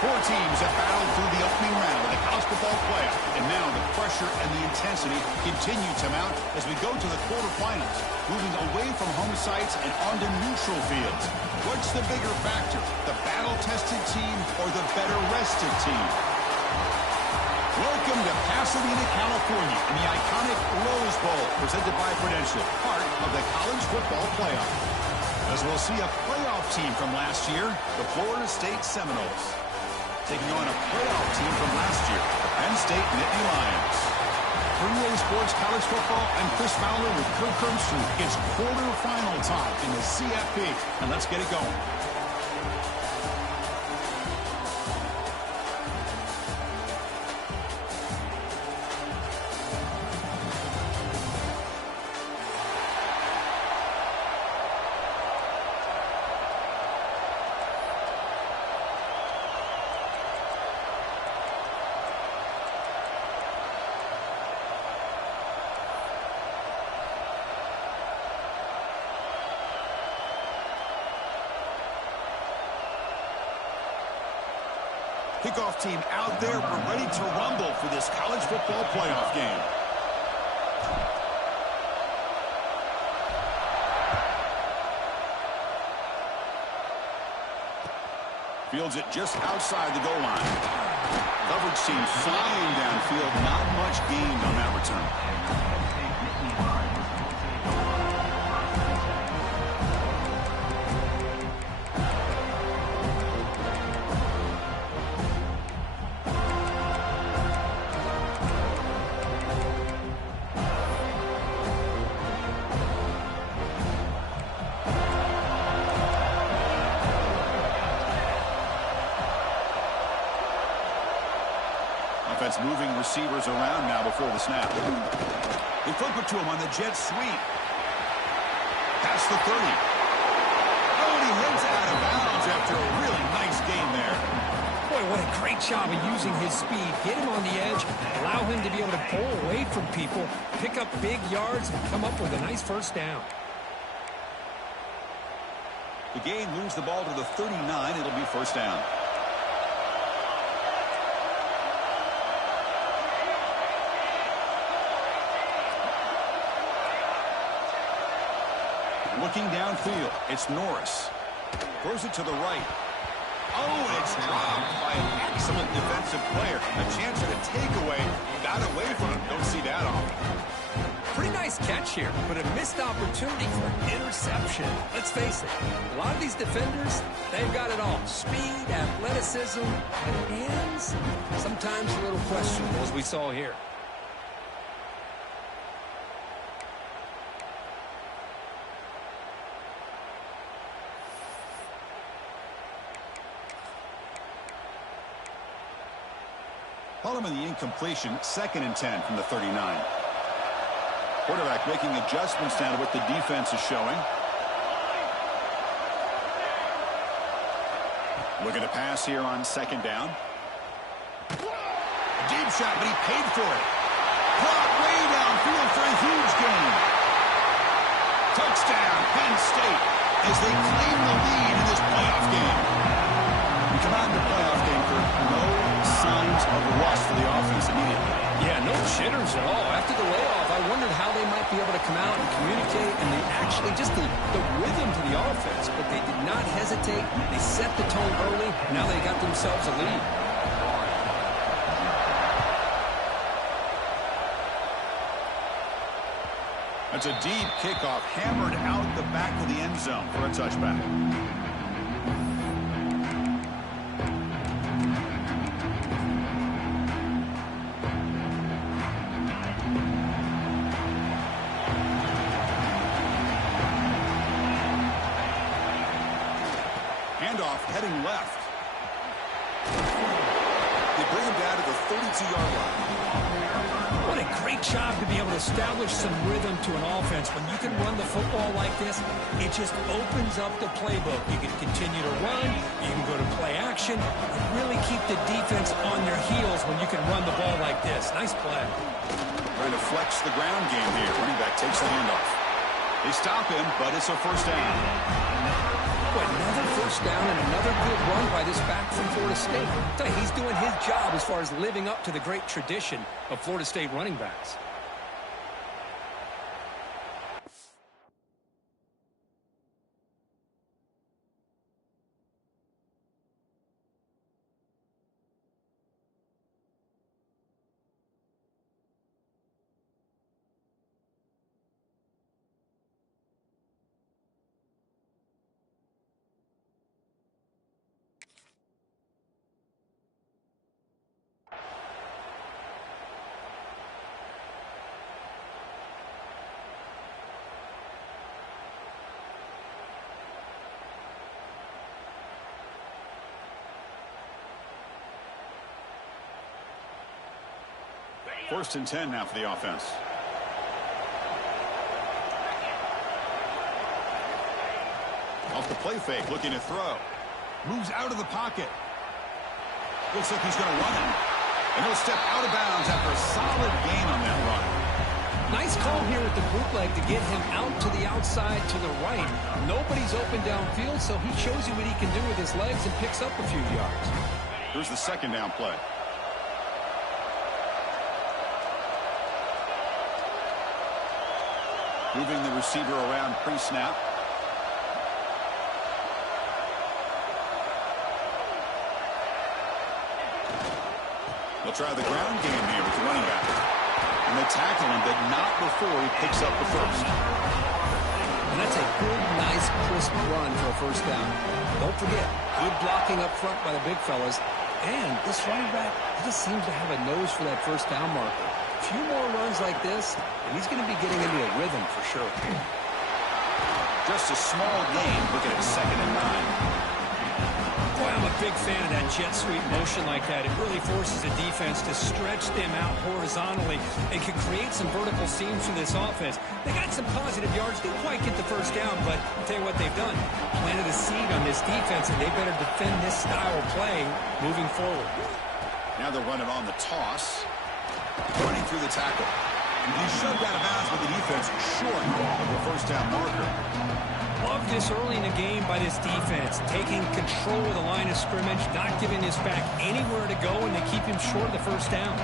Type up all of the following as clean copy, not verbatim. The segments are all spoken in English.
Four teams have battled through the opening round of the college football playoff, and now the pressure and the intensity continue to mount as we go to the quarterfinals, moving away from home sites and onto neutral fields. What's the bigger factor, the battle-tested team or the better-rested team? Welcome to Pasadena, California, in the iconic Rose Bowl, presented by Prudential, part of the college football playoff. As we'll see a playoff team from last year, the Florida State Seminoles, taking on a playoff team from last year, the Penn State Nittany Lions. 3A Sports College Football, I'm Chris Fowler with Kirk Herbstreit. It's quarterfinal time in the CFP, and let's get it going. Kickoff team out there. We're ready to rumble for this college football playoff game. Fields it just outside the goal line. Coverage team flying downfield. Not much gained on that return. Moving receivers around now before the snap. They flip it to him on the jet sweep. Past the 30. Oh, and he heads out of bounds after a really nice gain there. Boy, what a great job of using his speed. Hit him on the edge, allow him to be able to pull away from people, pick up big yards, and come up with a nice first down. The gain moves the ball to the 39. It'll be first down. Looking downfield, it's Norris. Throws it to the right. Oh, and it's dropped by an excellent defensive player. A chance at a takeaway. Got away from him. Don't see that often. Pretty nice catch here, but a missed opportunity for an interception. Let's face it, a lot of these defenders, they've got it all. Speed, athleticism, and hands, sometimes a little questionable, as we saw here. Following the incompletion, 2nd and 10 from the 39. Quarterback making adjustments now to what the defense is showing. Looking to pass here on 2nd down. A deep shot, but he paid for it. Brought way downfield for a huge gain. Touchdown, Penn State, as they claim the lead in this playoff game. We come out in the playoff game for no signs of rust for the offense immediately. Yeah, no jitters at all. After the layoff, I wondered how they might be able to come out and communicate, and they actually just the rhythm to the offense, but they did not hesitate. They set the tone early. Now they got themselves a lead. That's a deep kickoff, hammered out the back of the end zone for a touchback. Handoff heading left. They bring him down to the 32-yard line. What a great job to be able to establish some rhythm to an offense. When you can run the football like this, it just opens up the playbook. You can continue to run, you can go to play action, and really keep the defense on their heels when you can run the ball like this. Nice play. Trying to flex the ground game here. Running back takes the handoff. They stop him, but it's a first down. Boy, another first down and another good run by this back from Florida State. I tell you, he's doing his job as far as living up to the great tradition of Florida State running backs. First and 10 now for the offense. Off the play fake, looking to throw. Moves out of the pocket. Looks like he's going to run it. And he'll step out of bounds after a solid gain on that run. Nice call here with the bootleg to get him out to the outside to the right. Nobody's open downfield, so he shows you what he can do with his legs and picks up a few yards. Here's the second down play. Moving the receiver around pre-snap. They'll try the ground game here with the running back. And they tackle him, but not before he picks up the first. And that's a good, nice, crisp run for a first down. Don't forget, good blocking up front by the big fellas. And this running back, he just seems to have a nose for that first down marker. A few more runs like this, and he's going to be getting into a rhythm for sure. Just a small gain. Looking at 2nd and 9. Boy, I'm a big fan of that jet sweep motion like that. It really forces the defense to stretch them out horizontally. It can create some vertical seams for this offense. They got some positive yards. Didn't quite get the first down, but I'll tell you what they've done. Planted a seed on this defense, and they better defend this style of play moving forward. Now they're running on the toss. Running through the tackle. And he's shoved out of bounds with the defense short of the first down marker. Love this early in the game by this defense. Taking control of the line of scrimmage, not giving this back anywhere to go, and they keep him short of the first down.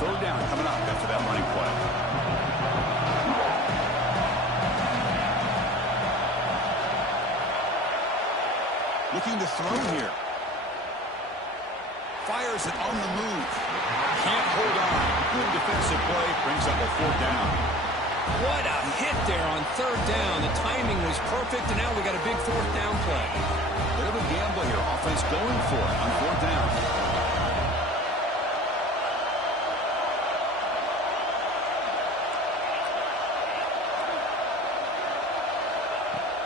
Third down coming up after that running play. Looking to throw here. Fires it on the move. Can't hold on. Good defensive play. Brings up a 4th down. What a hit there on 3rd down. The timing was perfect, and now we got a big 4th down play. Bit of a gamble here. Offense going for it on 4th down.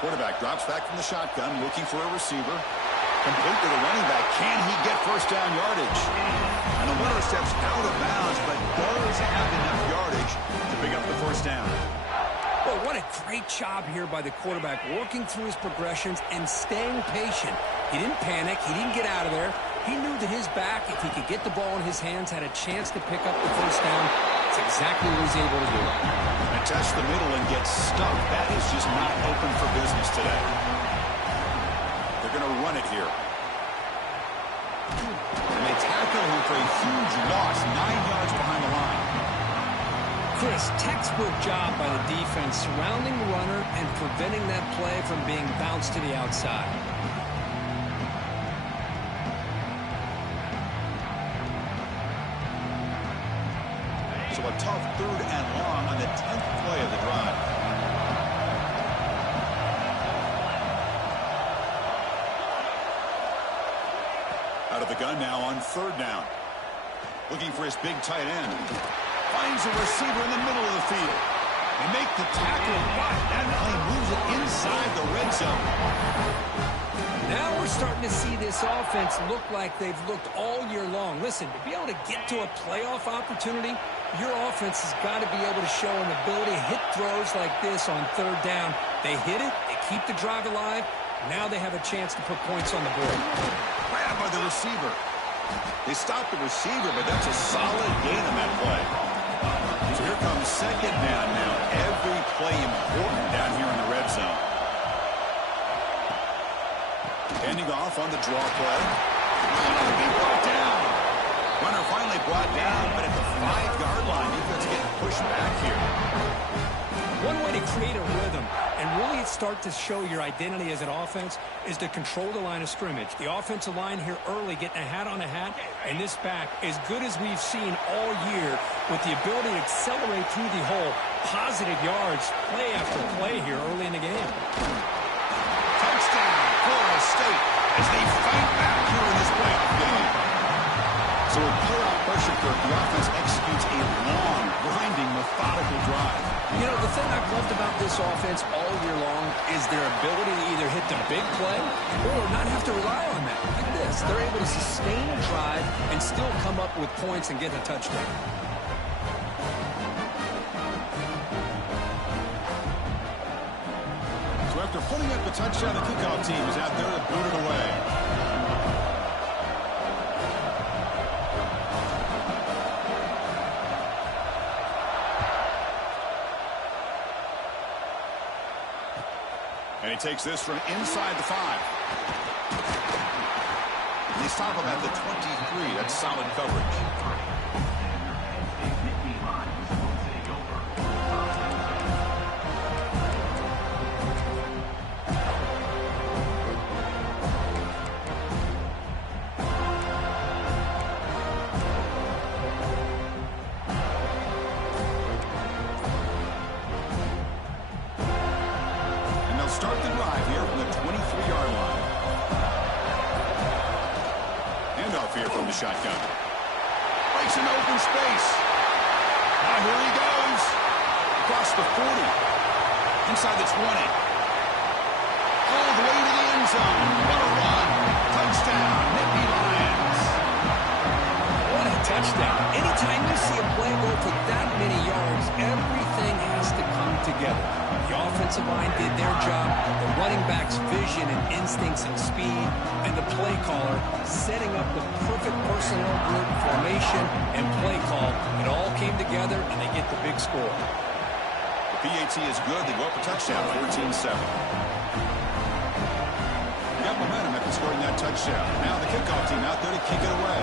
Quarterback drops back from the shotgun, looking for a receiver. Complete to the running back. Can he get first down yardage? And the runner steps out of bounds, but does have enough yardage to pick up the first down. Well, what a great job here by the quarterback, working through his progressions and staying patient. He didn't panic. He didn't get out of there. He knew that his back, if he could get the ball in his hands, had a chance to pick up the first down. That's exactly what he's able to do. And test the middle and get stuck. That is just not open for business today. They're going to run it here. And they tackle him for a huge loss, 9 yards behind the line. Chris, textbook job by the defense surrounding the runner and preventing that play from being bounced to the outside. So a tough 3rd and long on the 10th play of the drive. Out of the gun now on 3rd down. Looking for his big tight end. Finds a receiver in the middle of the field. They make the tackle, but that play moves it inside the red zone. Now we're starting to see this offense look like they've looked all year long. Listen, to be able to get to a playoff opportunity, your offense has got to be able to show an ability to hit throws like this on 3rd down. They hit it, they keep the drive alive. Now they have a chance to put points on the board. Grabbed by the receiver. They stopped the receiver, but that's a solid gain on that play. So here comes second down now. Every play important down here in the red zone. Handing off on the draw play. He brought down. Runner finally brought down, but at the 5-yard line, defense getting pushed back here. One way to create a rhythm and really start to show your identity as an offense is to control the line of scrimmage. The offensive line here early getting a hat on a hat, and this back, as good as we've seen all year, with the ability to accelerate through the hole, positive yards, play after play here early in the game. Touchdown, Florida State, as they fight back here in this playoff game. So with playoff pressure, Kirk, the offense executes a long, grinding, methodical drive. You know, the thing I've loved about this offense all year long is their ability to either hit the big play or not have to rely on that. Like this, they're able to sustain a drive and still come up with points and get a touchdown. So after putting up the touchdown, the kickoff team is out there to boot it away. And he takes this from inside the 5. They stop him at the 23. That's solid coverage. Start the drive here from the 23-yard line. Handoff here from the shotgun. Breaks into open space. Now here he goes. Across the 40. Inside the 20. All the way to the end zone. What a run. Touchdown, Nittany Lions. What a touchdown. Anytime you see a play go for that many yards, everything has to come together. The offensive line did their job, the running back's vision and instincts and speed, and the play caller setting up the perfect personnel group, formation, and play call. It all came together, and they get the big score. The PAT is good. They go up a touchdown, 14-7. They got momentum after scoring that touchdown. Now the kickoff team out there to kick it away.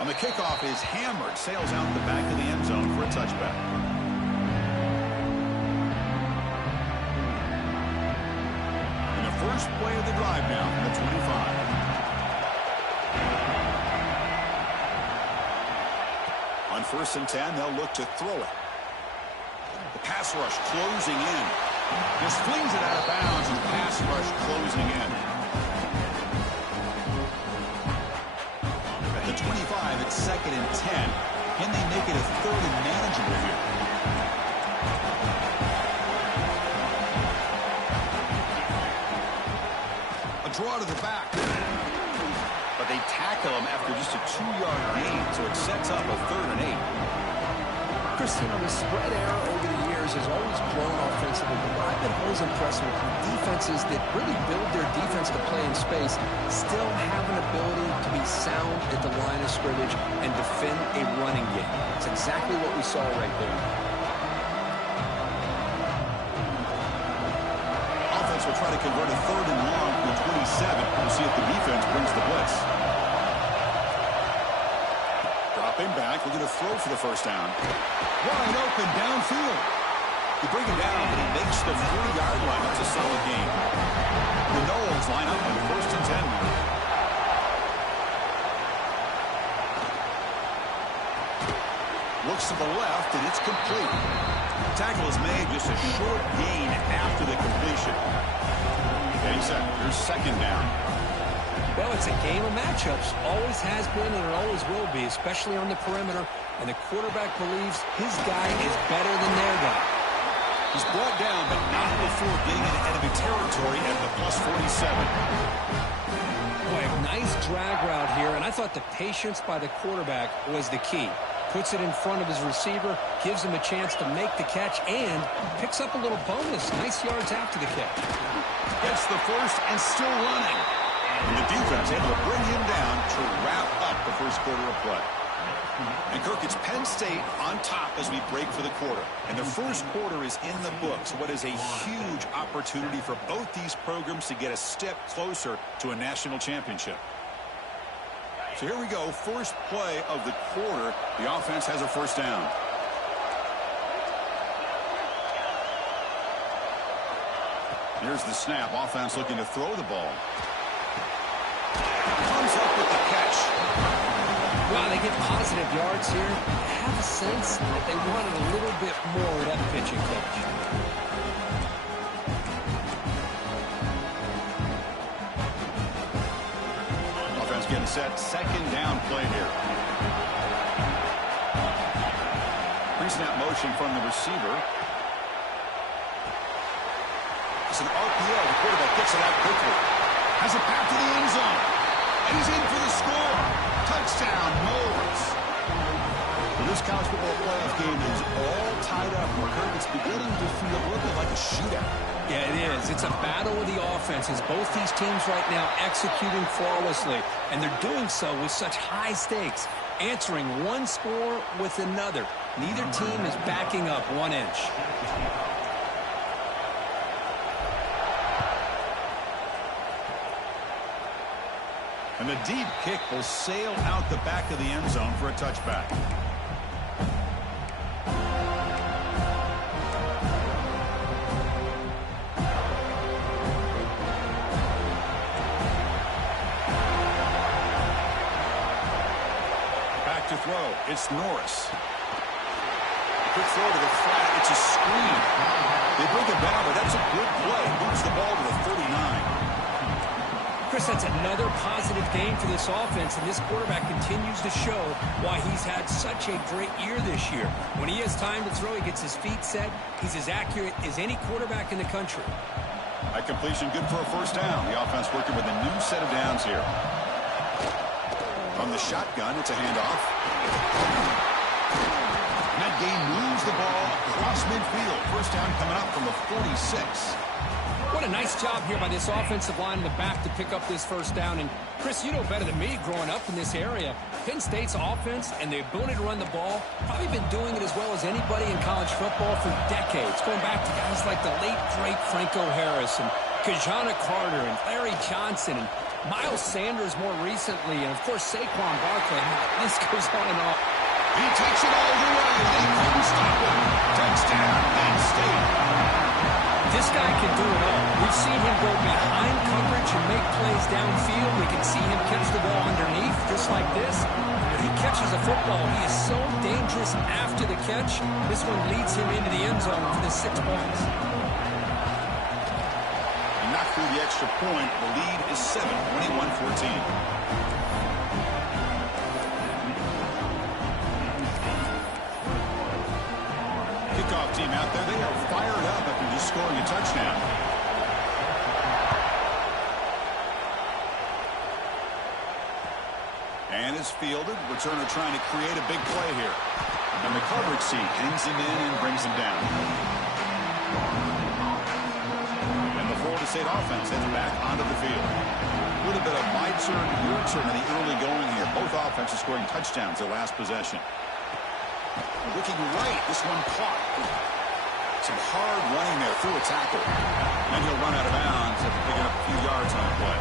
On the kickoff is hammered, sails out the back of the end zone for a touchback. And the first play of the drive now from the 25. On 1st and 10, they'll look to throw it. The pass rush closing in. Just flings it out of bounds and pass rush closing in. The 25, it's 2nd and 10. Can they make it a 3rd and manageable here? A draw to the back. But they tackle him after just a 2-yard gain, so it sets up a 3rd and 8. Christina, the spread error over the years has always grown offensively, but what I've been always impressed with defenses that really build their defense to play in space still have an ability to be sound at the line of scrimmage and defend a running game. It's exactly what we saw right there. Offense will try to convert a 3rd and long from the 27. We'll see if the defense brings the blitz. Dropping back, looking to throw for the first down. Wide open downfield. You bring him down, but he makes the 40-yard line. That's a solid gain. The Knowles line up on 1st and 10 now. Looks to the left, and it's complete. Tackle is made, just a short gain after the completion. Getting set. Here's 2nd down. Well, it's a game of matchups. Always has been, and it always will be, especially on the perimeter. And the quarterback believes his guy is better than their guy. He's brought down, but not before getting into enemy territory at the +47. Boy, nice drag route here, and I thought the patience by the quarterback was the key. Puts it in front of his receiver, gives him a chance to make the catch, and picks up a little bonus. Nice yards after the catch. Gets the first and still running. And the defense able to bring him down to wrap up the first quarter of play. And Kirk, it's Penn State on top as we break for the quarter. And the first quarter is in the books. What is a huge opportunity for both these programs to get a step closer to a national championship. So here we go. First play of the quarter. The offense has a first down. Here's the snap. Offense looking to throw the ball. Comes up with the catch. Wow, they get positive yards here. I have a sense that they wanted a little bit more of that pitching coach. Offense getting set. Second down play here. Pre-snap motion from the receiver. It's an RPO. The quarterback gets it out quickly. Has it back to the end zone. And he's in for the score. Touchdown, Moles. Well, this college football playoff game is all tied up. It's beginning to feel a little bit like a shootout. Yeah, it is. It's a battle of the offenses. Both these teams right now executing flawlessly, and they're doing so with such high stakes, answering one score with another. Neither team is backing up 1 inch. And the deep kick will sail out the back of the end zone for a touchback. Back to throw. It's Norris. Quick throw to the flat. It's a screen. They bring it down, but that's a good play. Moves the ball to the 39. Chris, that's another positive game for this offense, and this quarterback continues to show why he's had such a great year this year. When he has time to throw, he gets his feet set. He's as accurate as any quarterback in the country. That completion good for a first down. The offense working with a new set of downs here. From the shotgun, it's a handoff. That game moves the ball across midfield. First down coming up from the 46. What a nice job here by this offensive line in the back to pick up this first down. And, Chris, you know better than me growing up in this area, Penn State's offense and the ability to run the ball, probably been doing it as well as anybody in college football for decades, going back to guys like the late, great Franco Harris and Kajana Carter and Larry Johnson and Miles Sanders more recently, and, of course, Saquon Barkley. I mean, the list goes on and on. He takes it all the way. They couldn't stop him. Touchdown, Penn State. This guy can do it all. We've seen him go behind coverage and make plays downfield. We can see him catch the ball underneath, just like this. When he catches a football, he is so dangerous after the catch. This one leads him into the end zone for the 6 points. Knocked through the extra point. The lead is 7, 21-14. Kickoff team out there. They are fired up after just scoring a touchdown. And is fielded. Returner trying to create a big play here. And the coverage seat hangs him in and brings him down. And the Florida State offense heads back onto the field. A little bit of my turn, your turn in the early going here. Both offenses scoring touchdowns their last possession. Looking right, this one caught. Some hard running there through a tackle. And he'll run out of bounds after picking up a few yards on the play.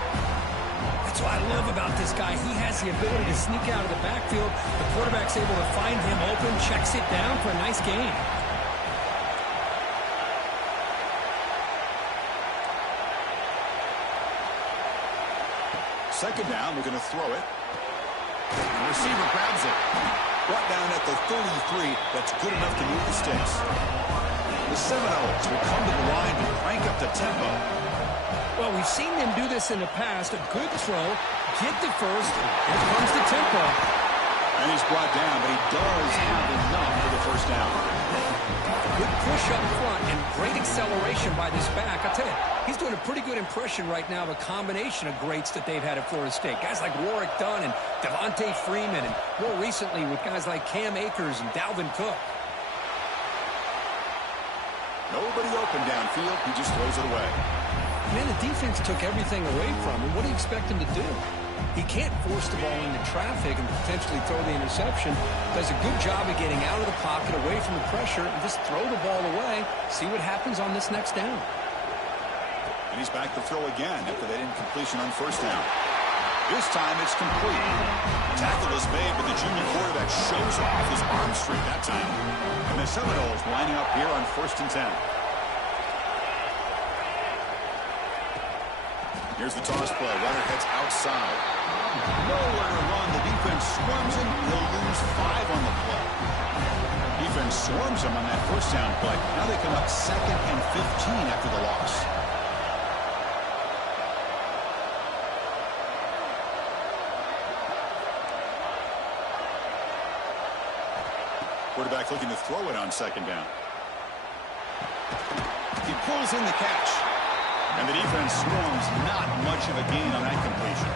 That's what I love about this guy. He has the ability to sneak out of the backfield. The quarterback's able to find him open, checks it down for a nice gain. Second down, we're going to throw it. The receiver grabs it. Brought down at the 33. That's good enough to move the sticks. The Seminoles will come to the line to crank up the tempo. Well, we've seen them do this in the past. A good throw, get the first, here comes the tempo. And he's brought down, but he does have enough for the first down. Good push up front and Great acceleration by this back. I'll tell you, he's doing a pretty good impression right now of a combination of greats that they've had at Florida State. Guys like Warwick Dunn and Devontae Freeman, and more recently with guys like Cam Akers and Dalvin Cook. Nobody open downfield. He just throws it away. Man, the defense took everything away from him. What do you expect him to do? He can't force the ball into traffic and potentially throw the interception. Does a good job of getting out of the pocket, away from the pressure, and just throw the ball away. See what happens on this next down. And he's back to throw again after that incompletion on first down. This time it's complete. Tackle is made, but the junior quarterback shows off his arm strength that time. And the Seminoles lining up here on 1st and 10. Here's the toss play. Runner heads outside. Nowhere to run. The defense swarms him. He'll lose 5 on the play. Defense swarms him on that first down play. Now they come up 2nd and 15 after the loss. Quarterback looking to throw it on 2nd down. He pulls in the catch. And the defense swarms. Not much of a gain on that completion.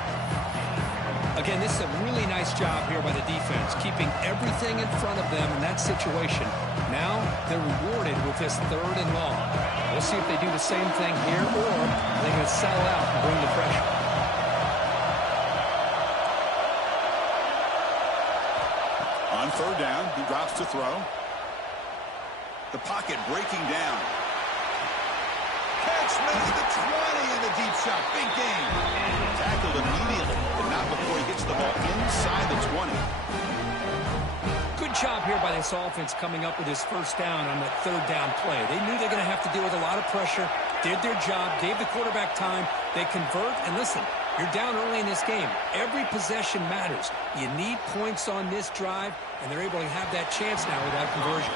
Again, this is a really nice job here by the defense, keeping everything in front of them in that situation. Now they're rewarded with this 3rd and long. We'll see if they do the same thing here, or they're going to sell out and bring the pressure. On 3rd down, he drops to throw. The pocket breaking down. Catch made the 20 in the deep shot. Big gain. Tackled immediately, but not before he gets the ball inside the 20. Good job here by this offense coming up with his first down on that 3rd down play. They knew they're going to have to deal with a lot of pressure, did their job, gave the quarterback time. They convert, and listen, you're down early in this game. Every possession matters. You need points on this drive, and they're able to have that chance now with that conversion.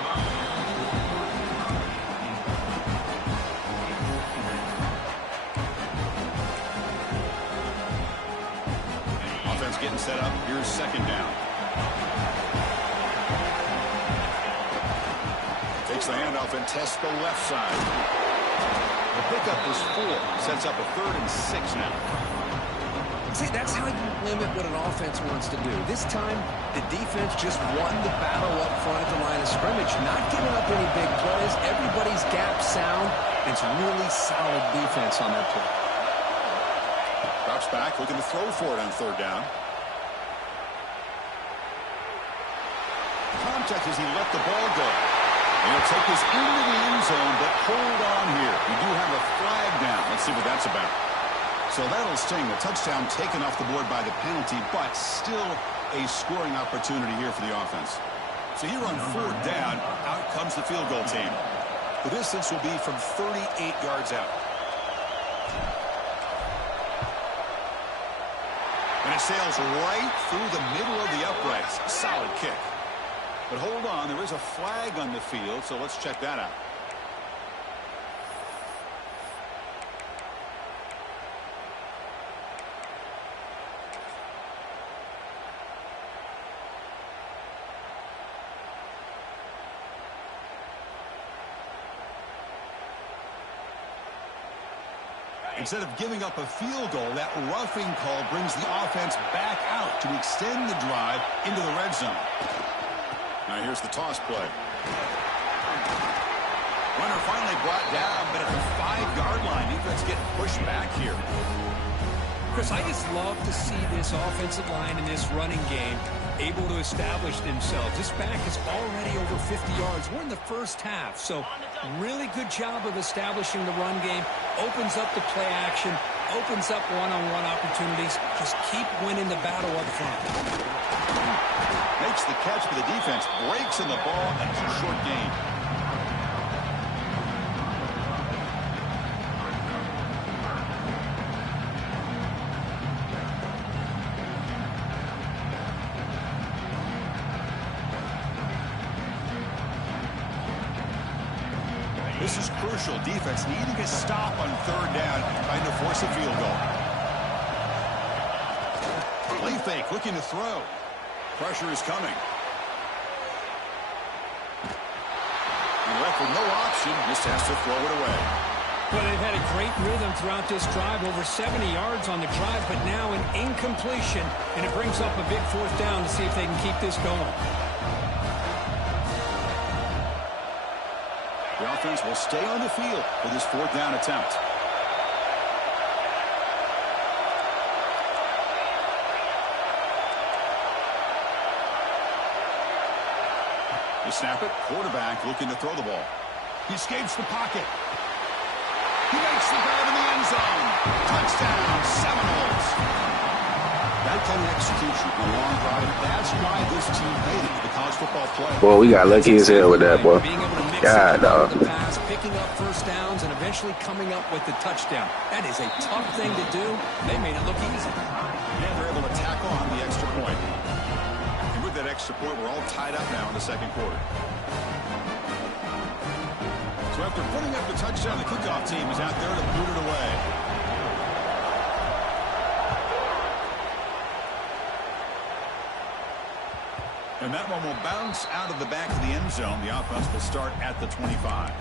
Getting set up. Here's 2nd down. Takes the handoff and tests the left side. The pickup is 4. Sets up a 3rd and 6 now. See, that's how you limit what an offense wants to do. This time, the defense just won the battle up front at the line of scrimmage, not giving up any big plays. Everybody's gap sound. It's really solid defense on that play. Drops back, looking to throw for it on 3rd down. Contact as he let the ball go. And he'll take this into the end zone, but hold on here. We do have a flag down. Let's see what that's about. So that'll sting. A touchdown taken off the board by the penalty, but still a scoring opportunity here for the offense. So here on 4th down, out comes the field goal team. The distance will be from 38 yards out. And it sails right through the middle of the uprights. Solid kick. But hold on, there is a flag on the field, so let's check that out. Instead of giving up a field goal, that roughing call brings the offense back out to extend the drive into the red zone. Now here's the toss play. Runner finally brought down, but at the 5-yard line, defense getting pushed back here. Chris, I just love to see this offensive line in this running game able to establish themselves. This back is already over 50 yards. We're in the first half, so really good job of establishing the run game. Opens up the play action, opens up one-on-one opportunities. Just keep winning the battle up front. Makes the catch for the defense, breaks in the ball, and it's a short gain. This is crucial. Defense needing a stop on 3rd down, trying to force a field goal. Play fake, looking to throw. Pressure is coming. The with no option, just has to throw it away. Well, they've had a great rhythm throughout this drive, over 70 yards on the drive, but now an incompletion, and it brings up a big fourth down to see if they can keep this going. The offense will stay on the field for this fourth down attempt. They snap it. Quarterback looking to throw the ball. He escapes the pocket. He makes the grab in the end zone. Touchdown, Seminoles. That kind of execution on a long drive, that's why this team made it to the college football playoff. Boy, we got lucky as hell with that, boy. Being able to mix God, dog. the pass, picking up first downs, and eventually coming up with the touchdown. That is a tough thing to do. They made it look easy. And they're able to tackle on the extra point. And with that extra point, we're all tied up now in the second quarter. So after putting up the touchdown, the kickoff team is out there to boot it away. And that one will bounce out of the back of the end zone. The offense will start at the 25.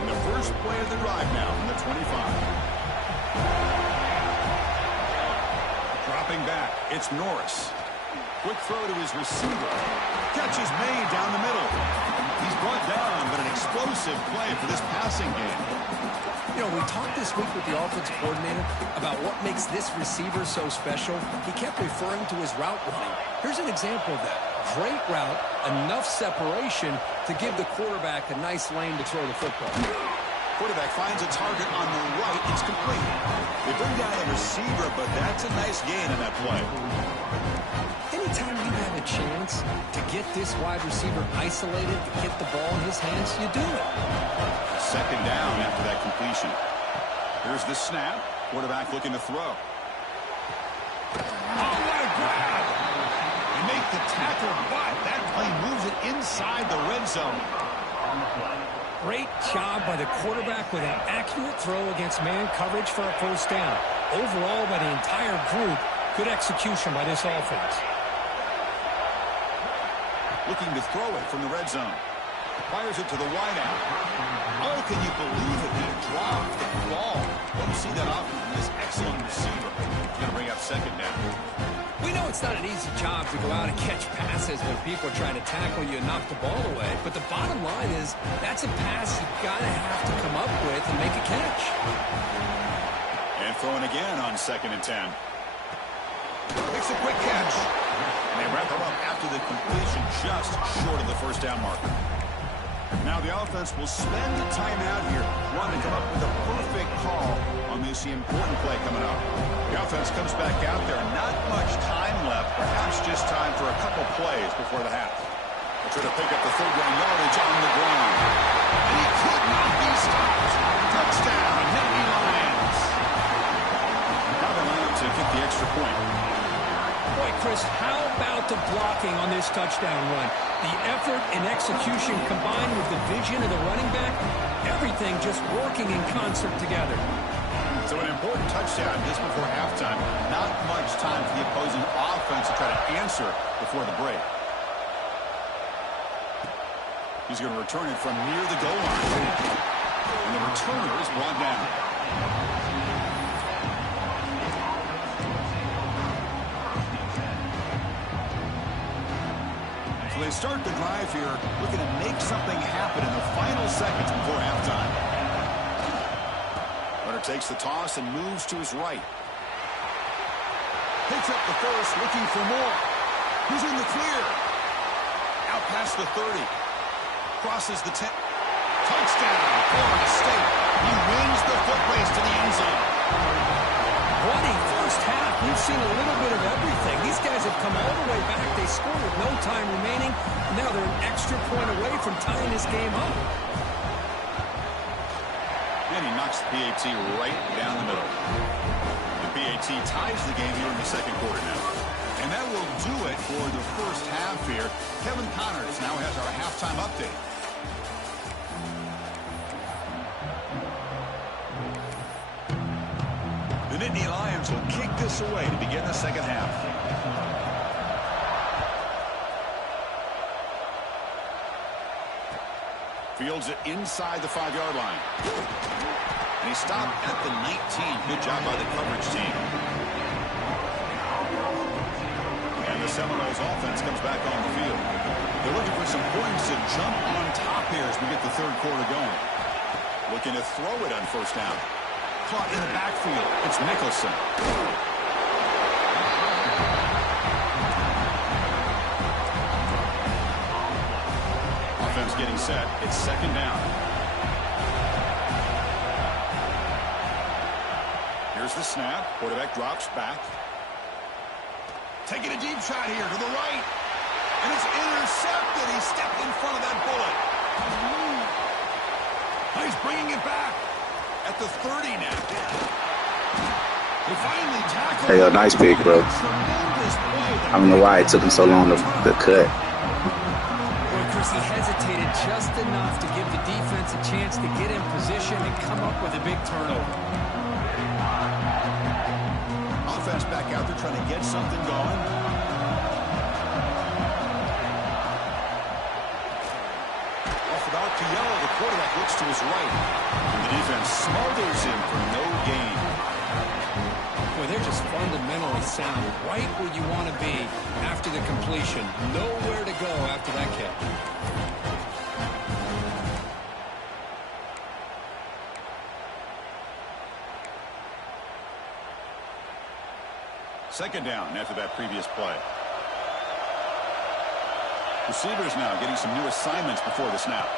And the first play of the drive now from the 25. Dropping back, it's Norris. Quick throw to his receiver. Catch is made down the middle. He's brought down, but an explosive play for this passing game. You know, we talked this week with the offensive coordinator about what makes this receiver so special. He kept referring to his route running. Here's an example of that. Great route, enough separation to give the quarterback a nice lane to throw the football. Quarterback finds a target on the right. It's complete. They bring down the receiver, but that's a nice gain in that play. Anytime you have a chance to get this wide receiver isolated, to get the ball in his hands, you do it. Second down after that completion. Here's the snap. Quarterback looking to throw. Oh, what a grab! They make the tackle, but that play moves it inside the red zone. Great job by the quarterback with an accurate throw against man coverage for a first down. Overall, by the entire group, good execution by this offense. Looking to throw it from the red zone. Fires it to the wideout. Oh, can you believe it? He dropped the ball. Don't see that often from this excellent receiver. He's going to bring up second down. We know it's not an easy job to go out and catch passes when people are trying to tackle you and knock the ball away. But the bottom line is that's a pass you've got to have to come up with and make a catch. And throwing again on 2nd and 10. Makes a quick catch. And they wrap him up after the completion just short of the first down marker. Now the offense will spend the timeout here, wanting to come up with a perfect call on this important play coming up. The offense comes back out there. Not much time left, perhaps just time for a couple plays before the half. They'll try to pick up the third down yardage on the ground. And he could not be stopped. Touchdown, Nittany Lions. Now they line up to kick the extra point. Boy, Chris, how about the blocking on this touchdown run? The effort and execution combined with the vision of the running back, everything just working in concert together. So an important touchdown just before halftime. Not much time for the opposing offense to try to answer before the break. He's going to return it from near the goal line. And the returner is brought down. So they start the drive here, looking to make something happen in the final seconds before halftime. Runner takes the toss and moves to his right. Picks up the first, looking for more. He's in the clear. Out past the 30. Crosses the 10. Touchdown, Florida State. He wins the foot race to the end zone. What a first half. We've seen a little bit of everything. These guys have come all the way back. They scored with no time remaining. Now they're an extra point away from tying this game up. And he knocks the PAT right down the middle. The PAT ties the game here in the second quarter now. And that will do it for the first half here. Kevin Connors now has our halftime update. Nittany Lions will kick this away to begin the second half. Fields it inside the 5-yard line. And he stopped at the 19. Good job by the coverage team. And the Seminoles offense comes back on the field. They're looking for some points to jump on top here as we get the third quarter going. Looking to throw it on first down. Caught in the backfield. It's Nicholson. Offense getting set. It's second down. Here's the snap. Quarterback drops back. Taking a deep shot here to the right. And it's intercepted. He stepped in front of that bullet. He's bringing it back at the 30 now. He finally tackled. Hey, nice pick, bro. I don't know why it took him so long to cut. Boy, Chris, he hesitated just enough to give the defense a chance to get in position and come up with a big turnover. Offense back out there trying to get something going. About to yellow, the quarterback looks to his right. And the defense smothers him for no gain. Boy, they're just fundamentally sound. Right where you want to be after the completion. Nowhere to go after that catch. Second down after that previous play. Receivers now getting some new assignments before the snap.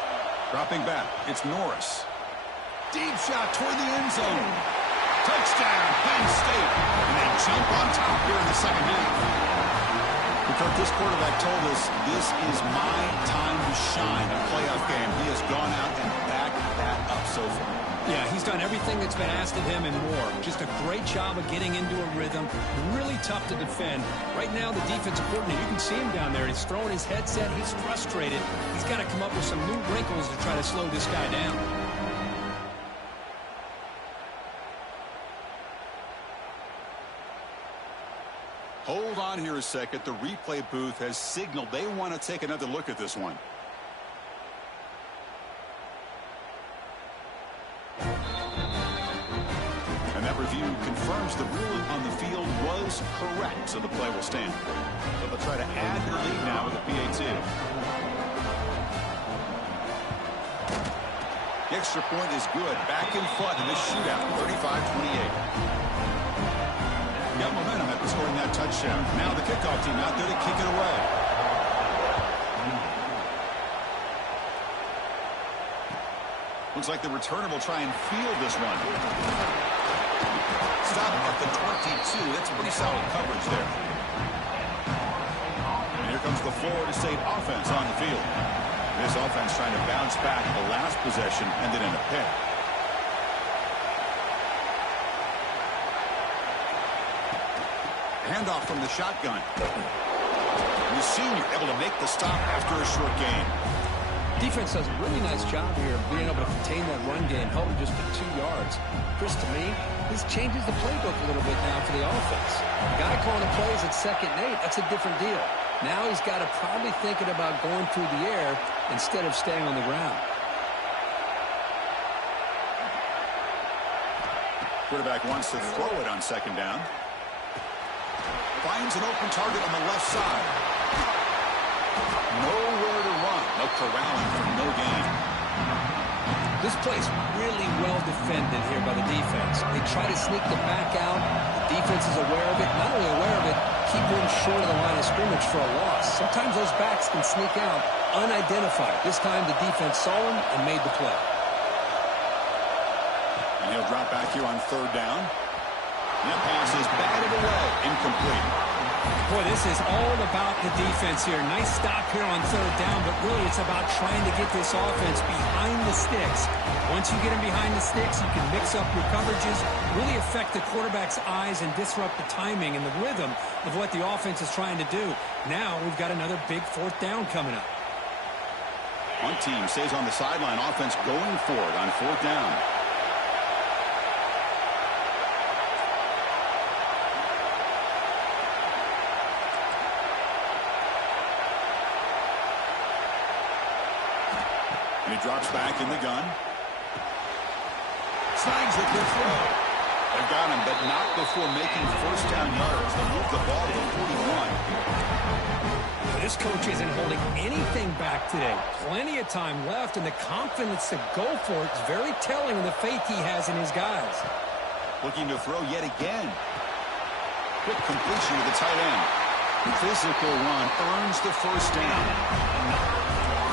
Dropping back, it's Norris. Deep shot toward the end zone. Touchdown, Penn State. And they jump on top here in the second half. Because this quarterback told us this is my time to shine in a playoff game. He has gone out and backed that up so far. Yeah, he's done everything that's been asked of him and more. Just a great job of getting into a rhythm. Really tough to defend. Right now, the defensive coordinator, you can see him down there. He's throwing his headset. He's frustrated. He's got to come up with some new wrinkles to try to slow this guy down. Hold on here a second. The replay booth has signaled they want to take another look at this one. And that review confirms the ruling on the field was correct, so the play will stand. So they'll try to add the lead now with a PAT. The extra point is good. Back in front in this shootout, 35-28. Got momentum after scoring that touchdown. Now the kickoff team out there to kick it away. Looks like the returner will try and field this one. Stop at the 22. That's pretty solid coverage there. And here comes the Florida State offense on the field. This offense trying to bounce back the last possession, ended in a pick. Handoff from the shotgun. And the senior able to make the stop after a short gain. Defense does a really nice job here of being able to contain that run game, held just for 2 yards. Chris, to me, this changes the playbook a little bit now for the offense. The guy calling the plays at 2nd and 8, that's a different deal. Now he's got to probably thinking about going through the air instead of staying on the ground. Quarterback wants to throw it on 2nd down. Finds an open target on the left side. Nowhere to run. No corralling for no gain. This play's really well defended here by the defense. They try to sneak the back out. The defense is aware of it. Not only aware of it, keep him short of the line of scrimmage for a loss. Sometimes those backs can sneak out unidentified. This time the defense saw him and made the play. And he'll drop back here on 3rd down. And that pass is batted away. Incomplete. Boy, this is all about the defense here. Nice stop here on 3rd down, but really it's about trying to get this offense behind the sticks. Once you get them behind the sticks, you can mix up your coverages, really affect the quarterback's eyes and disrupt the timing and the rhythm of what the offense is trying to do. Now we've got another big 4th down coming up. One team stays on the sideline. Offense going for it on 4th down. And he drops back in the gun. Snags a good throw. They've got him, but not before making first down yards. They move the ball to the 41. This coach isn't holding anything back today. Plenty of time left, and the confidence to go for it is very telling of the faith he has in his guys. Looking to throw yet again. Quick completion to the tight end. Physical run earns the first down.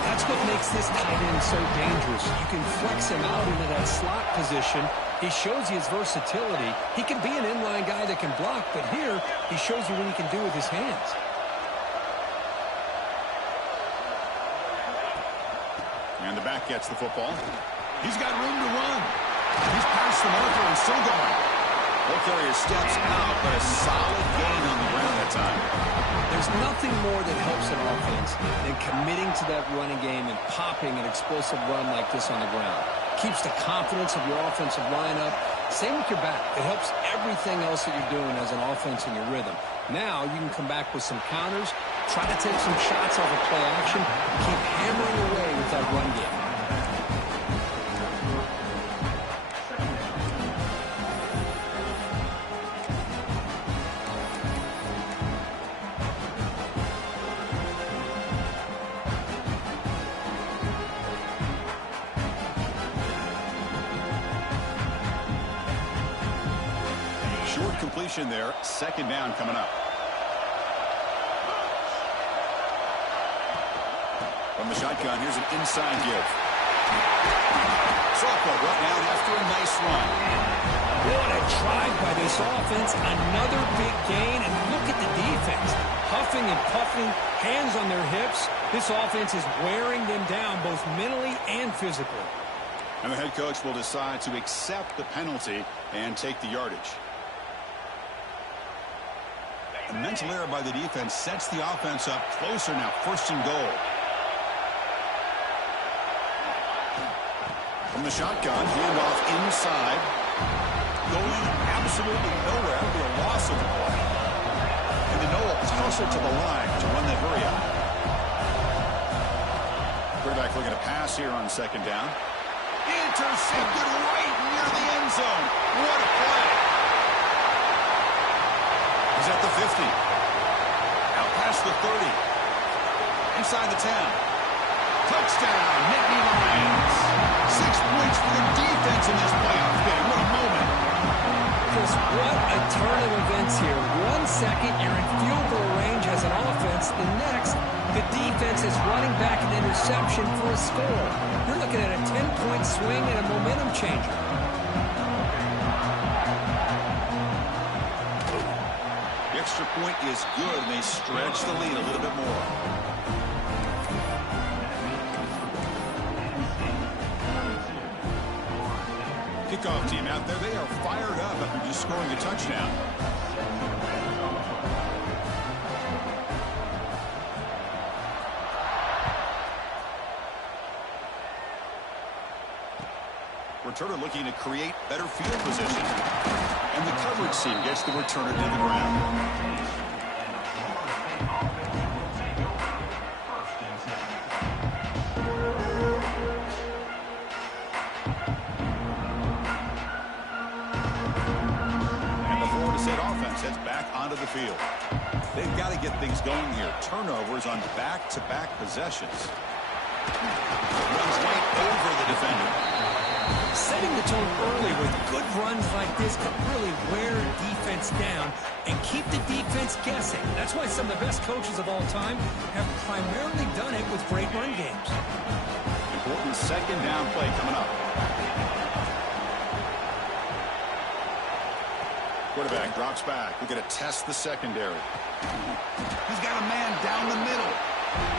That's what makes this tight end so dangerous. You can flex him out into that slot position. He shows you his versatility. He can be an inline guy that can block, but here he shows you what he can do with his hands. And the back gets the football. He's got room to run. He's past the marker and still going. Ball carrier steps out, but a solid gain on the ground that time. There's nothing more that helps an offense than committing to that running game and popping an explosive run like this on the ground. Keeps the confidence of your offensive lineup. Same with your back. It helps everything else that you're doing as an offense in your rhythm. Now you can come back with some counters, try to take some shots off of play action, keep hammering away with that run game. Short completion there. Second down coming up. From the shotgun, here's an inside give. Softball brought down after a nice run. What a drive by this offense. Another big gain, and look at the defense. Huffing and puffing, hands on their hips. This offense is wearing them down both mentally and physically. And the head coach will decide to accept the penalty and take the yardage. A mental error by the defense sets the offense up closer now. First and goal. From the shotgun, handoff inside. Going absolutely nowhere. That would be a loss of the play. And the Noah toss it to the line to run that hurry out. Quarterback looking to pass here on second down. Intercepted right near the end zone. What a play. He's at the 50. Out past the 30. Inside the 10. Touchdown, Nittany Lions. 6 points for the defense in this playoff game. What a moment. Chris, what a turn of events here. 1 second, you're in field goal range as an offense. The next, the defense is running back an interception for a score. You're looking at a 10-point swing and a momentum changer. The extra point is good, and they stretch the lead a little bit more. Kickoff team out there, they are fired up after just scoring a touchdown. Returner looking to create better field position. And the coverage team gets the returner to the ground. Heads back onto the field. They've got to get things going here. Turnovers on back-to-back possessions. Runs right over the defender. Setting the tone early with good runs like this can really wear defense down and keep the defense guessing. That's why some of the best coaches of all time have primarily done it with great run games. Important second down play coming up. Quarterback drops back. We're going to test the secondary. He's got a man down the middle.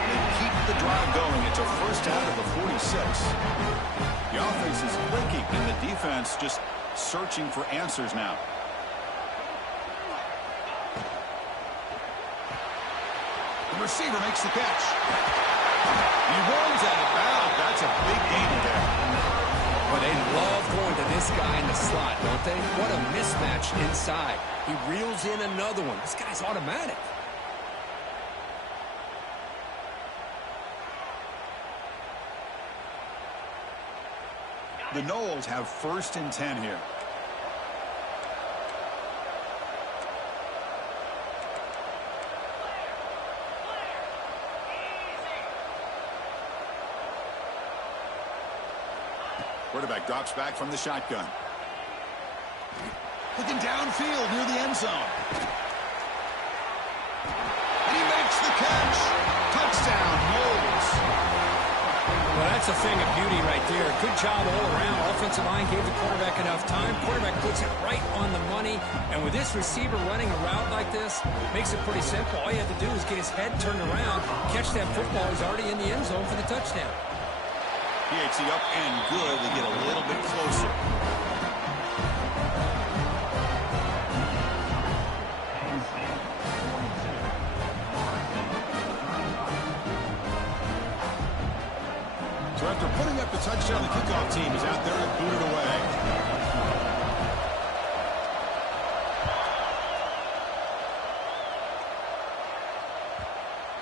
They keep the drive going. It's a first down at the 46. The offense is clicking, and the defense just searching for answers now. The receiver makes the catch. He runs out of bounds. That's a big gain there. But they love going to this guy in the slot, don't they? What a mismatch inside. He reels in another one. This guy's automatic. The Noles have 1st and 10 here. Quarterback drops back from the shotgun. Looking downfield near the end zone. And he makes the catch. Touchdown, Noles. Well, that's a thing of beauty right there. Good job all around. Offensive line gave the quarterback enough time. Quarterback puts it right on the money. And with this receiver running a route like this, makes it pretty simple. All you have to do is get his head turned around, catch that football. He's already in the end zone for the touchdown. PHC up and good. They get a little bit closer. So after putting up the touchdown, the kickoff team is out there to boot it away.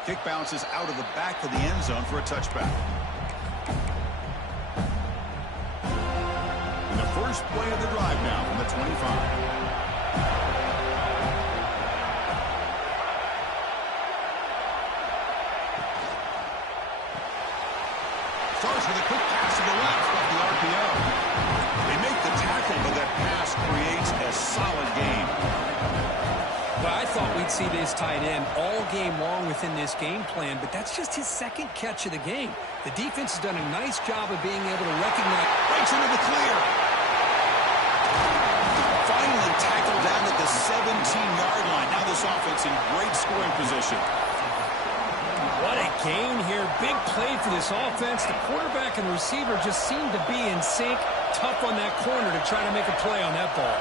Kick bounces out of the back of the end zone for a touchback. And the first play of the drive now from the 25. Starts with a quick pass to the left off the RPO. They make the tackle, but that pass creates a solid gain. Well, I thought we'd see this tight end all game long within this game plan, but that's just his 2nd catch of the game. The defense has done a nice job of being able to recognize. Breaks into the clear. Finally tackled down at the 17-yard line. Now this offense in great scoring position. What a gain here. Big play for this offense. The quarterback and the receiver just seem to be in sync. Tough on that corner to try to make a play on that ball.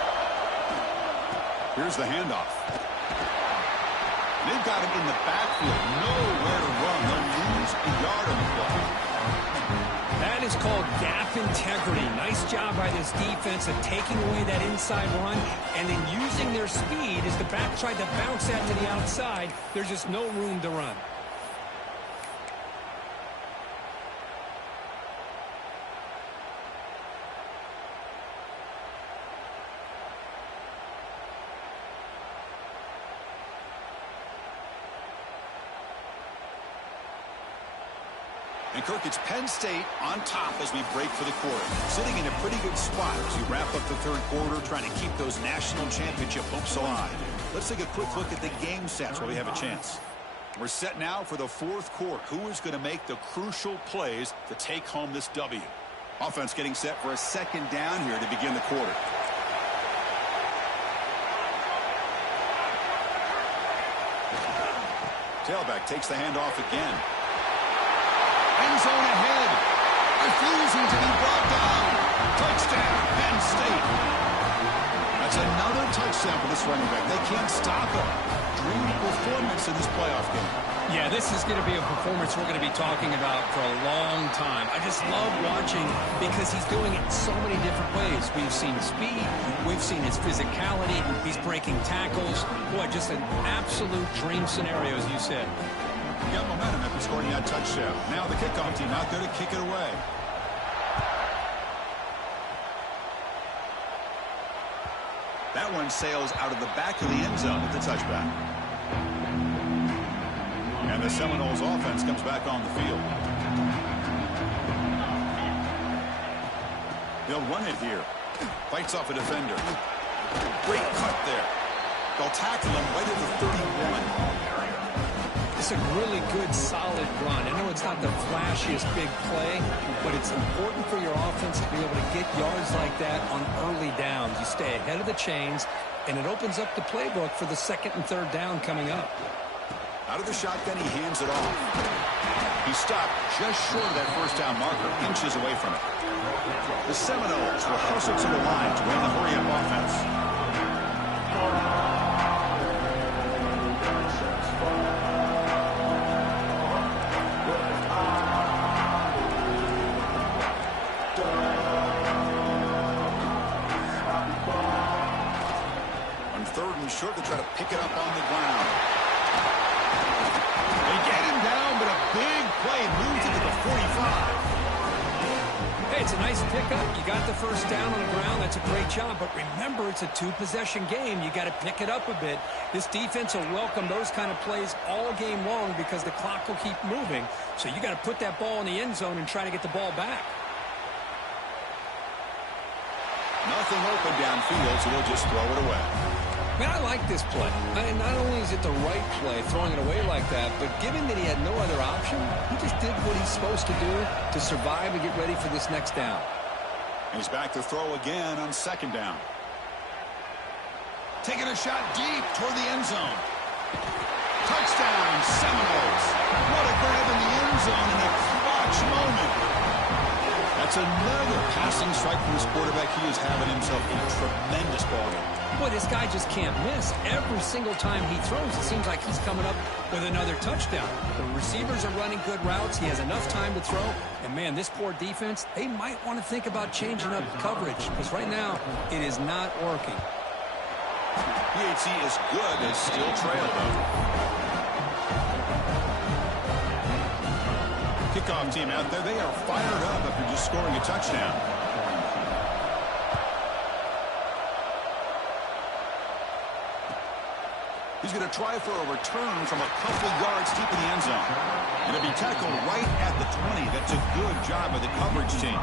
Here's the handoff. They've got him in the backfield. Nowhere to run. They'll lose a yard on the play. That is called gap integrity. Nice job by this defense of taking away that inside run and then using their speed as the back tried to bounce that to the outside. There's just no room to run. And Kirk, it's Penn State on top as we break for the quarter. Sitting in a pretty good spot as you wrap up the 3rd quarter, trying to keep those national championship hopes alive. Let's take a quick look at the game stats while we have a chance. We're set now for the 4th quarter. Who is going to make the crucial plays to take home this W? Offense getting set for a 2nd down here to begin the quarter. Tailback takes the handoff again. End zone ahead. Refusing to be brought down. Touchdown, Penn State. That's another touchdown for this running back. They can't stop him. Dream performance in this playoff game. Yeah, this is going to be a performance we're going to be talking about for a long time. I just love watching because he's doing it so many different ways. We've seen speed. We've seen his physicality. He's breaking tackles. Boy, just an absolute dream scenario, as you said. Got momentum after scoring that touchdown. Now the kickoff team out there to kick it away. That one sails out of the back of the end zone at the touchback. And the Seminoles offense comes back on the field. They'll run it here. Fights off a defender. Great cut there. They'll tackle him right at the 31. It's a really good, solid run. I know it's not the flashiest big play, but it's important for your offense to be able to get yards like that on early downs. You stay ahead of the chains, and it opens up the playbook for the 2nd and 3rd down coming up. Out of the shotgun, he hands it off. He stopped just short of that 1st down marker, inches away from it. The Seminoles will hustle to the line to run the hurry-up offense. Short to try to pick it up on the ground. They get him down, but a big play moves it to the 45. Hey, Hey, it's a nice pickup. You got the first down on the ground. That's a great job. But remember, it's a two-possession game. You got to pick it up a bit. This defense will welcome those kind of plays all game long because the clock will keep moving. So you got to put that ball in the end zone and try to get the ball back. Nothing open downfield, so they'll just throw it away. Man, I like this play. And not only is it the right play, throwing it away like that, but given that he had no other option, he just did what he's supposed to do to survive and get ready for this next down. He's back to throw again on second down. Taking a shot deep toward the end zone. Touchdown, Seminoles. What a grab in the end zone in a clutch moment. That's another passing strike from his quarterback. He is having himself a tremendous ball game. Boy, this guy just can't miss. Every single time he throws, it seems like he's coming up with another touchdown. The receivers are running good routes. He has enough time to throw. And, man, this poor defense, they might want to think about changing up coverage because right now it is not working. PHC is good. They still trail, though. Kickoff team out there. They are fired up after just scoring a touchdown. He's going to try for a return from a couple yards deep in the end zone. And it'll be tackled right at the 20. That's a good job by the coverage team.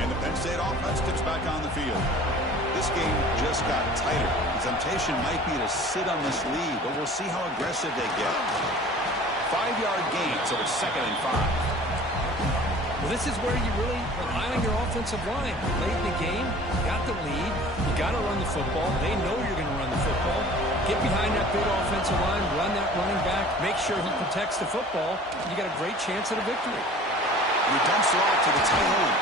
And the Penn State offense gets back on the field. This game just got tighter. The temptation might be to sit on this lead, but we'll see how aggressive they get. 5-yard gain, so it's 2nd and 5. Well, this is where you really rely on your offensive line. Late in the game, you got the lead. You got to run the football. They know you're going to run the football. Get behind that big offensive line, run that running back, make sure he protects the football. You got a great chance at a victory. He dumps it off to the tight end.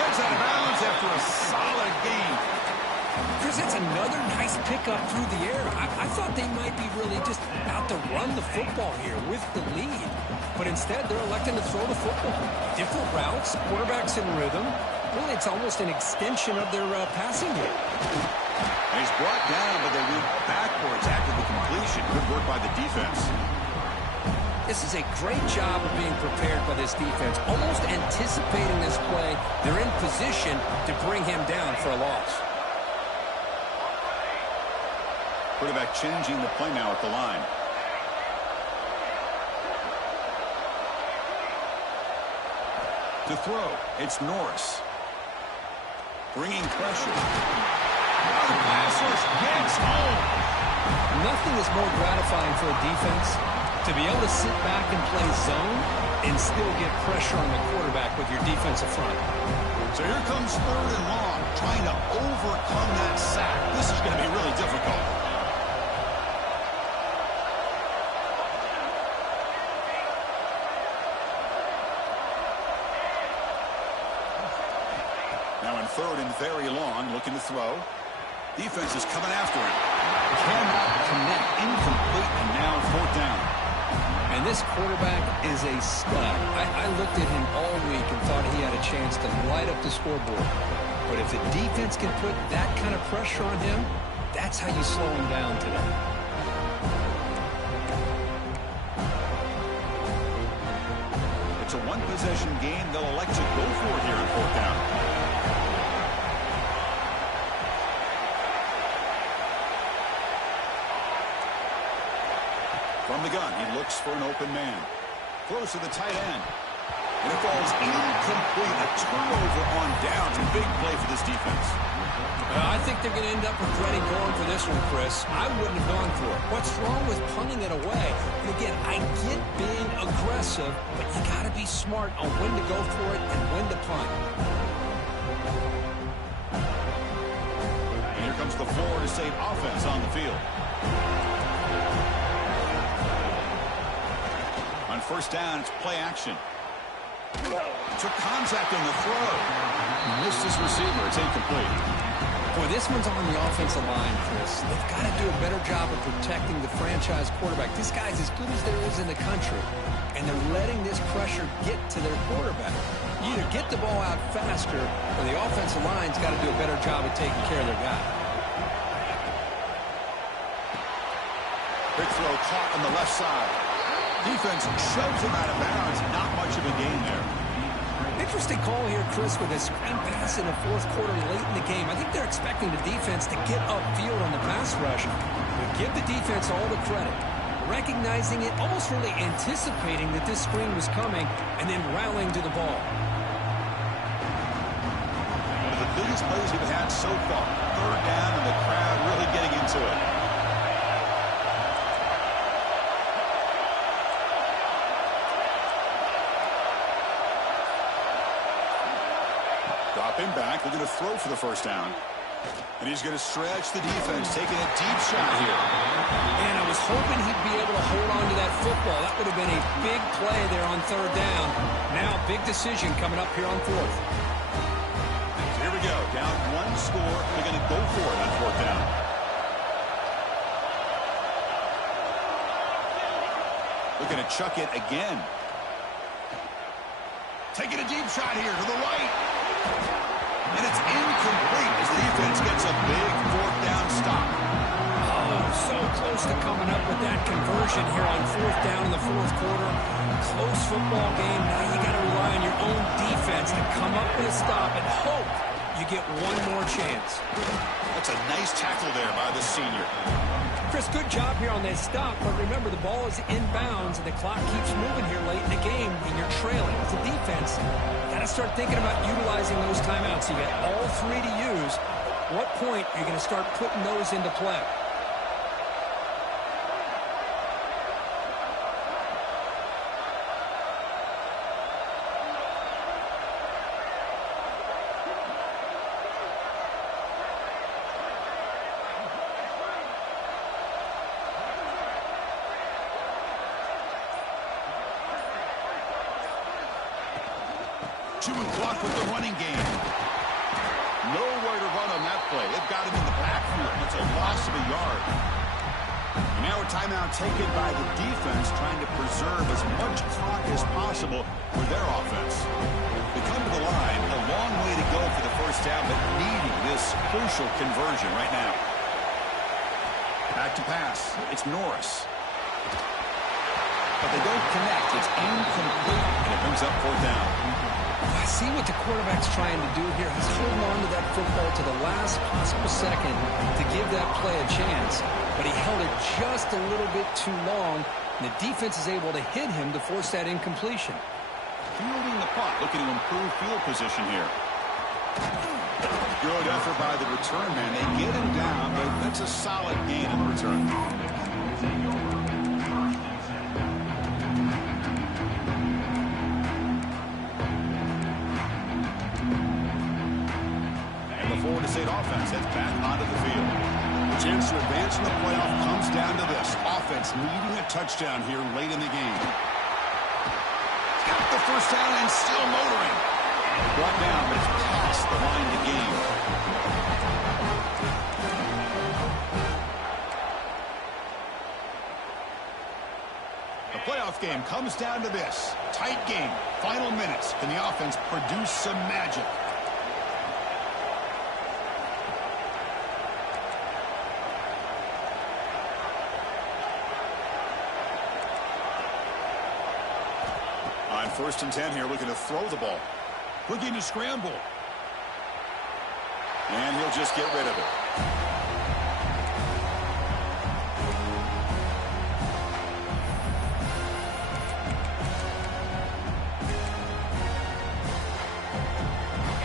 Gets out of bounds after a solid gain. Chris, it's another nice pickup through the air. I thought they might be really just out to run the football here with the lead. But instead, they're electing to throw the football. Different routes, quarterbacks in rhythm. Really, it's almost an extension of their passing game. And he's brought down, but they went backwards after the completion. Good work by the defense. This is a great job of being prepared by this defense. Almost anticipating this play. They're in position to bring him down for a loss. Quarterback changing the play now at the line. To throw, it's Norris. Bringing pressure. The passer gets home. Nothing is more gratifying for a defense to be able to sit back and play zone and still get pressure on the quarterback with your defensive front. So here comes 3rd and long, trying to overcome that sack. This is going to be really difficult. Now in 3rd and very long, looking to throw. Defense is coming after him. Cannot connect. Incomplete, and now 4th down. And this quarterback is a stud. I looked at him all week and thought he had a chance to light up the scoreboard. But if the defense can put that kind of pressure on him, that's how you slow him down today. It's a one-possession game. They'll elect to go for it here on 4th down. From the gun, he looks for an open man. Throws to the tight end. And it falls incomplete. A turnover on downs. A big play for this defense. I think they're going to end up regretting going for this one, Chris. I wouldn't have gone for it. What's wrong with punting it away? And again, I get being aggressive, but you got to be smart on when to go for it and when to punt. And here comes the Florida State offense on the field. On 1st down, it's play action. Took contact on the throw. Missed his receiver. It's incomplete. Boy, this one's on the offensive line, Chris. They've got to do a better job of protecting the franchise quarterback. This guy's as good as there is in the country, and they're letting this pressure get to their quarterback. You either get the ball out faster or the offensive line's got to do a better job of taking care of their guy. Big throw caught on the left side. Defense shoves him out of bounds. Not much of a gain there. Interesting call here, Chris, with a screen pass in the fourth quarter late in the game. I think they're expecting the defense to get upfield on the pass rush. But give the defense all the credit. Recognizing it, almost really anticipating that this screen was coming, and then rallying to the ball. One of the biggest plays we've had so far. Third down and the crowd really getting into it. Dropping back, looking to throw for the first down. And he's going to stretch the defense, taking a deep shot here. And I was hoping he'd be able to hold on to that football. That would have been a big play there on third down. Now, big decision coming up here on fourth. So here we go. Down one score. They're going to go for it on fourth down. Looking to chuck it again. Taking a deep shot here to the right. And it's incomplete as the defense gets a big fourth down stop. Oh, so close to coming up with that conversion here on fourth down in the fourth quarter. Close football game. Now you got to rely on your own defense to come up with a stop and hope you get one more chance. That's a nice tackle there by the senior. Chris, good job here on that stop, but remember the ball is inbounds and the clock keeps moving here late in the game and you're trailing. As a defense, got to start thinking about utilizing those timeouts. You got all three to use. What point are you going to start putting those into play? Chewing clock with the running game. Nowhere to run on that play. They've got him in the backfield. It's a loss of a yard. And now a timeout taken by the defense, trying to preserve as much clock as possible for their offense. They come to the line, a long way to go for the first down, but needing this crucial conversion right now. Back to pass. It's Norris. But they don't connect. It's incomplete, and it brings up fourth down. I see what the quarterback's trying to do here. He's holding on to that football to the last possible second to give that play a chance. But he held it just a little bit too long, and the defense is able to hit him to force that incompletion. Fielding the punt, looking to improve field position here. Good effort by the return man. They get him down, but that's a solid gain in the return. Florida State offense heads back onto the field. The chance to advance in the playoff comes down to this. Offense needing a touchdown here late in the game. Got the first down and still motoring. Brought down, but it's past the line to gain. The playoff game comes down to this. Tight game. Final minutes. Can the offense produce some magic? On 1st and 10 here, looking to throw the ball. Looking to scramble. And he'll just get rid of it.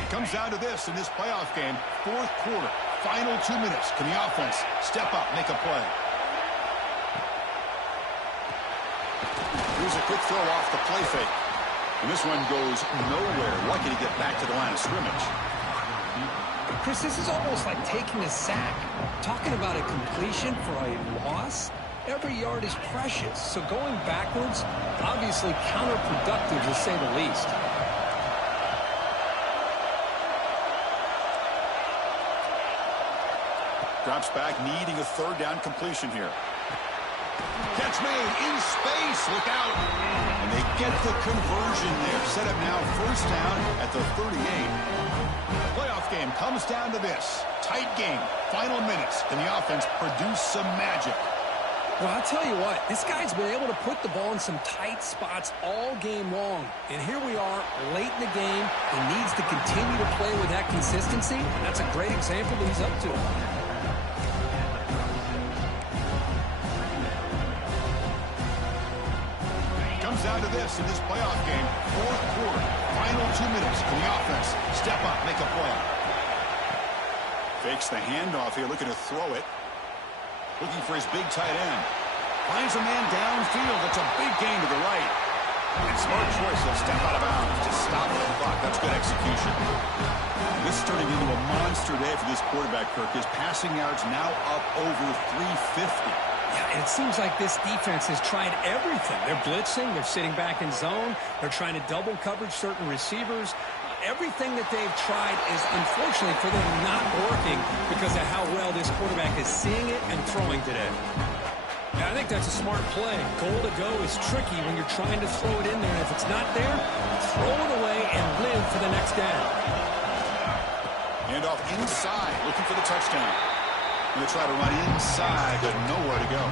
It comes down to this in this playoff game. Fourth quarter, final 2 minutes. Can the offense step up, make a play? Here's a quick throw off the play fake. And this one goes nowhere. Lucky to get back to the line of scrimmage. Chris, this is almost like taking a sack. Talking about a completion for a loss, every yard is precious. So going backwards, obviously counterproductive to say the least. Drops back, needing a third down completion here. Catch made in space. Look out. And they get the conversion there. Set up now first down at the 38. The playoff game comes down to this. Tight game. Final minutes. Can the offense produce some magic? Well, I'll tell you what, this guy's been able to put the ball in some tight spots all game long. And here we are, late in the game. He needs to continue to play with that consistency. And that's a great example that he's up to. It comes down to this in this playoff game. Fourth quarter, final 2 minutes. Can the offense step up, make a play? Fakes the handoff here, looking to throw it. Looking for his big tight end. Finds a man downfield. That's a big gain to the right. And smart choice. He'll step out of bounds to stop the clock. That's good execution. This is turning into a monster day for this quarterback, Kirk. His passing yards now up over 350. Yeah, and it seems like this defense has tried everything. They're blitzing. They're sitting back in zone. They're trying to double coverage certain receivers. Everything that they've tried is, unfortunately for them, not working because of how well this quarterback is seeing it and throwing today. Yeah, I think that's a smart play. Goal to go is tricky when you're trying to throw it in there. And if it's not there, throw it away and live for the next down. Handoff inside, looking for the touchdown. Going to try to run inside, but nowhere to go.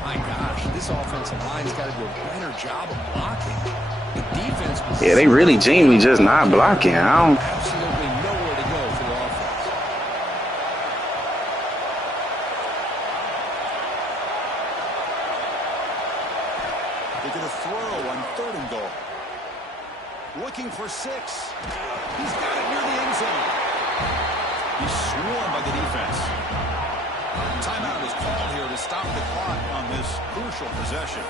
My gosh, this offensive line's got to do a better job of blocking. The defense was Yeah, they really genuinely just not blocking. Absolutely nowhere to go for the offense. They're going to throw on 3rd and goal. Looking for 6. He's got it near the end zone. He's swarmed by the defense. Timeout is called here to stop the clock on this crucial possession.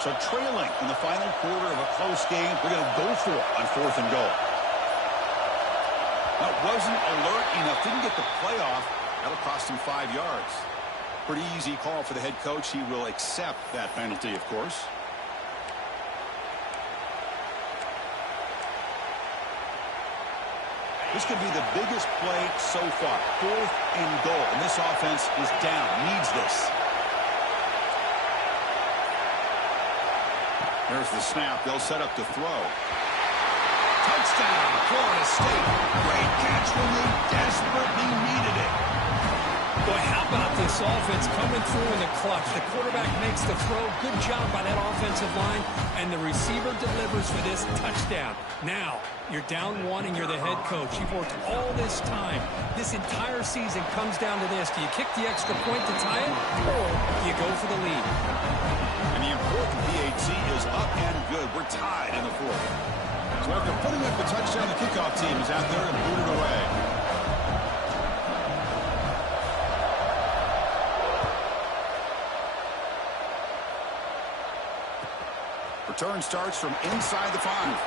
So trailing in the final quarter of a close game, we're going to go for it on 4th and goal. That wasn't alert enough. Didn't get the playoff. That'll cost him 5 yards. Pretty easy call for the head coach. He will accept that penalty, of course. This could be the biggest play so far. 4th and goal. And this offense is down. Needs this. There's the snap. They'll set up to throw. Touchdown, Florida State. Great catch when they desperately needed it. Boy, how about this offense coming through in the clutch? The quarterback makes the throw. Good job by that offensive line. And the receiver delivers for this touchdown. Now, you're down 1 and you're the head coach. You've worked all this time. This entire season comes down to this. Do you kick the extra point to tie it, or do you go for the lead? And the important PAT is up and good. We're tied in the 4th. So after putting up the touchdown, the kickoff team is out there and booted away. Return starts from inside the 5.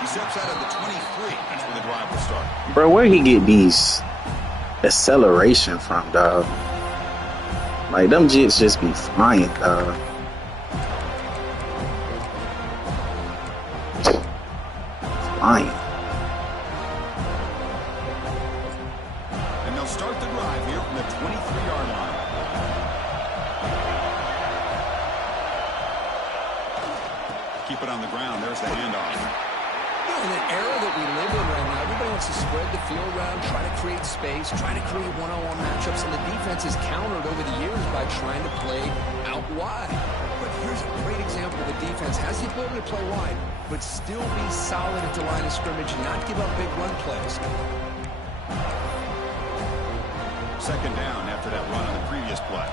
He steps out of the 23. That's where the drive will start. Bro, where he get these acceleration from, dog? Like, them jets just be flying, dog. Flying. And they'll start the drive here from the 23-yard line. Keep it on the ground. There's the handoff. In an era that we live in right now, everybody wants to spread the field around, try to create space, try to create one-on-one matchups, and the defense is countered over the years by trying to play out wide. But here's a great example of the defense has the ability to play wide, but still be solid at the line of scrimmage and not give up big run plays. Second down after that run on the previous play.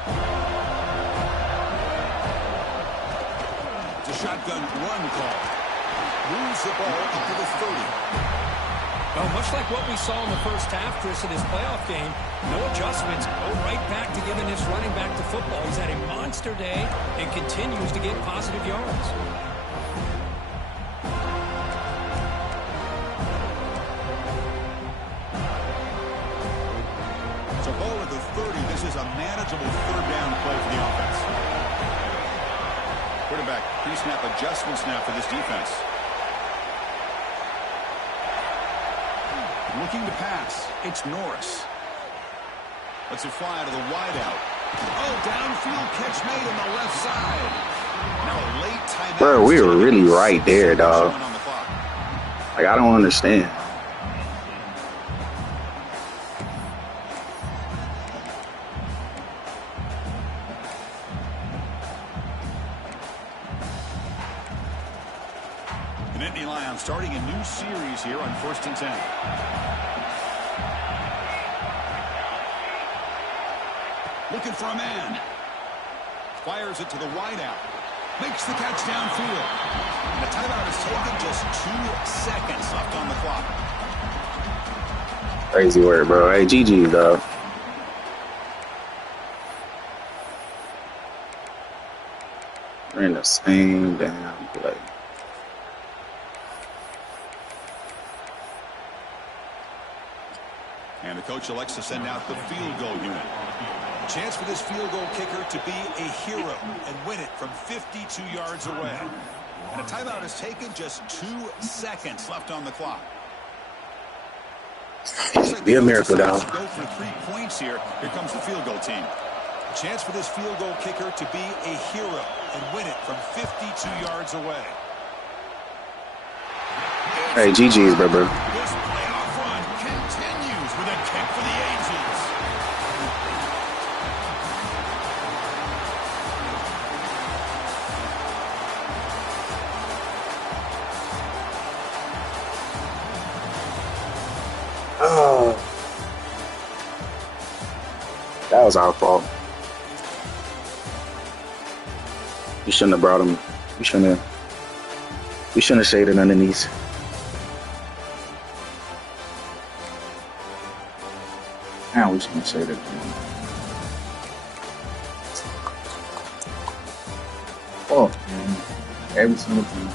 It's a shotgun run call. Moves the ball into the 30. Well, much like what we saw in the first half, Chris, of this playoff game, no adjustments. Go right back to giving this running back to football. He's had a monster day and continues to get positive yards. 30. This is a manageable third down play for the offense. Quarterback pre-snap adjustments now for this defense. Looking to pass. It's Norris. Lets it fly to the wideout. Oh, downfield catch made on the left side. Now a late timeout. Bro, we were really right there, dog. Like, I don't understand. The Nittany Lions starting a new series here on 1st and 10. Looking for a man. Fires it to the wideout. Makes the catch downfield. And the timeout is taken, just 2 seconds left on the clock. Crazy word, bro. Hey, GG, though. We're in the same damn play. And the coach elects to send out the field goal unit. Chance for this field goal kicker to be a hero and win it from 52 yards away. And a timeout is taken, just 2 seconds left on the clock. Like be a miracle, though. Go for 3 points here. Here comes the field goal team. Chance for this field goal kicker to be a hero and win it from 52 yards away. Hey, GG's, bro. This playoff run continues with a kick for the ages. Oh, that was our fault. We shouldn't have brought him. We shouldn't have shaded underneath. Now we shouldn't have shaded. Oh, man. Every single time.